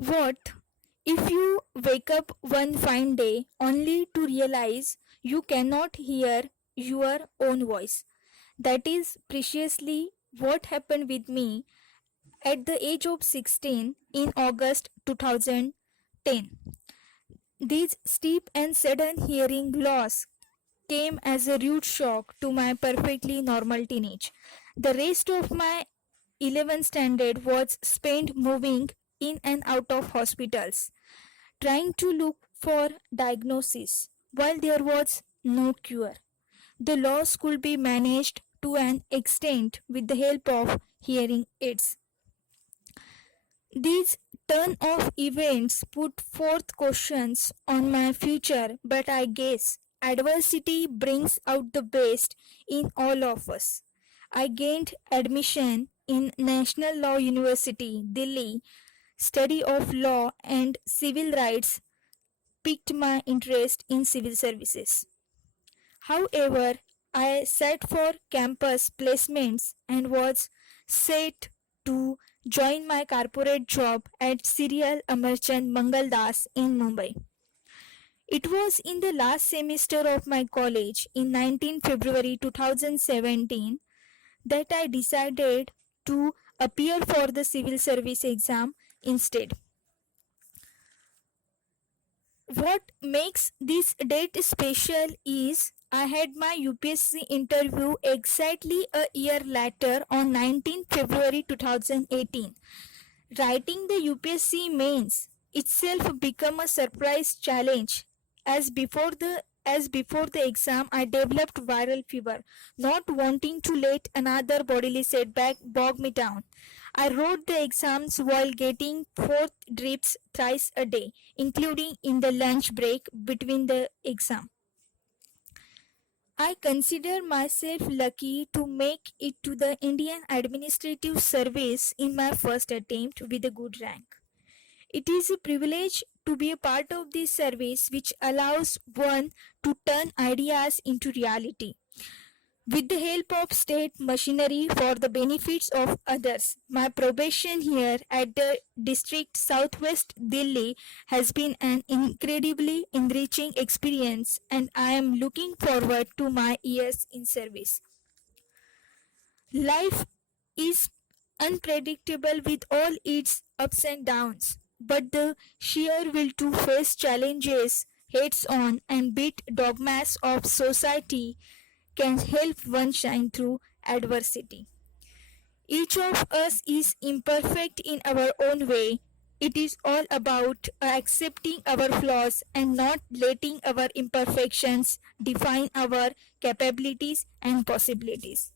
What if you wake up one fine day only to realize you cannot hear your own voice? That is preciously what happened with me at the age of 16 in August 2010. This steep and sudden hearing loss came as a rude shock to my perfectly normal teenage. The rest of my 11th standard was spent moving in and out of hospitals, trying to look for diagnosis while there was no cure. The loss could be managed to an extent with the help of hearing aids. These turn of events put forth questions on my future, but I guess adversity brings out the best in all of us. I gained admission in National Law University, Delhi. Study of law and civil rights piqued my interest in civil services. However, I sat for campus placements and was set to join my corporate job at Serial Amarchand Mangaldas in Mumbai. It was in the last semester of my college in 19 February 2017 that I decided to appear for the civil service exam instead. What makes this date special is I had my UPSC interview exactly a year later on 19 February 2018. Writing the UPSC mains itself became a surprise challenge as before the exam I developed viral fever, not wanting to let another bodily setback bog me down. I wrote the exams while getting fourth drips thrice a day, including in the lunch break between the exam. I consider myself lucky to make it to the Indian Administrative Service in my first attempt with a good rank. It is a privilege to be a part of this service which allows one to turn ideas into reality. With the help of state machinery for the benefits of others, my probation here at the District Southwest Delhi has been an incredibly enriching experience, and I am looking forward to my years in service. Life is unpredictable with all its ups and downs, but the sheer will to face challenges heads on and beat dogmas of society can help one shine through adversity. Each of us is imperfect in our own way. It is all about accepting our flaws and not letting our imperfections define our capabilities and possibilities.